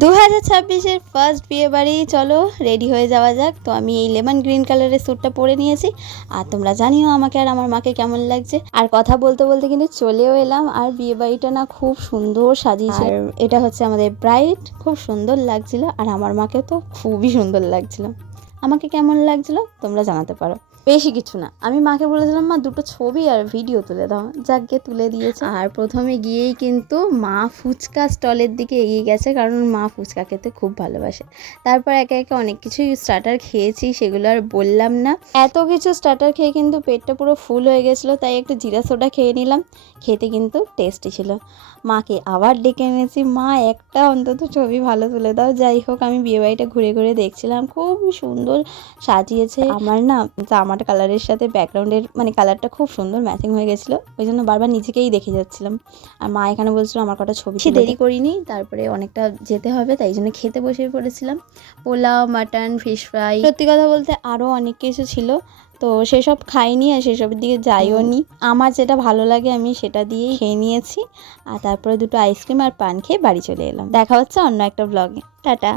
2026-এর first বিয়ে বাড়ি, চলো রেডি হয়ে যাওয়া যাক। তো আমি এই লেমন গ্রিন কালারের স্যুটটা পরে নিয়েছি, আর তোমরা জানিও আমাকে আর আমার মাকে কেমন লাগছে। আর কথা বলতে বলতে কিন্তু চলেও এলাম। আর বিয়ে বাড়িটা না খুব সুন্দর সাজিয়েছে, আর এটা হচ্ছে আমাদের ব্রাইড, খুব সুন্দর লাগছিল। আর আমার মাকে তো খুবই সুন্দর লাগছিল। আমাকে কেমন লাগছিল তোমরা জানাতে পারো। বেশি কিছু না, আমি মাকে বলেছিলাম মা দুটো ছবি আর ভিডিও তুলে দাও, যাকে তুলে দিয়েছে। আর প্রথমে গিয়েই কিন্তু মা ফুচকা স্টলের দিকে এগিয়ে গেছে, কারণ মা ফুচকা খেতে খুব ভালোবাসে। তারপর একে একে অনেক কিছুই স্টার্টার খেয়েছি, সেগুলো আর বললাম না। এত কিছু স্টার্টার খেয়ে কিন্তু পেটটা পুরো ফুল হয়ে গেছিলো, তাই একটু জিরা সোডা খেয়ে নিলাম। খেতে কিন্তু টেস্টি ছিল। মাকে আবার ডেকে এনেছি, মা একটা অন্তত ছবি ভালো তুলে দাও। যাই হোক, আমি বিয়েবাড়িটা ঘুরে ঘুরে দেখছিলাম, খুব সুন্দর সাজিয়েছে। আমার না জামাটা কালারের সাথে ব্যাকগ্রাউন্ডের মানে কালারটা খুব সুন্দর ম্যাচিং হয়ে গেছিলো, ওই জন্য বারবার নিজেকেই দেখে যাচ্ছিলাম। আর মা এখানে বলছিল আমার কটা ছবি, দেরি করিনি। তারপরে অনেকটা যেতে হবে, তাই জন্য খেতে বসে পড়েছিলাম। পোলাও, মাটন, ফিশ ফ্রাই, সত্যি কথা বলতে আরও অনেক কিছু ছিল। তো সেসব খাইনি আর সেসবের দিকে যাইও নি। আমার যেটা ভালো লাগে আমি সেটা দিয়েই খেয়ে নিয়েছি। আর তারপরে দুটো আইসক্রিম আর পান খেয়ে বাড়ি চলে এলাম। দেখা হচ্ছে অন্য একটা ব্লগে। টাটা।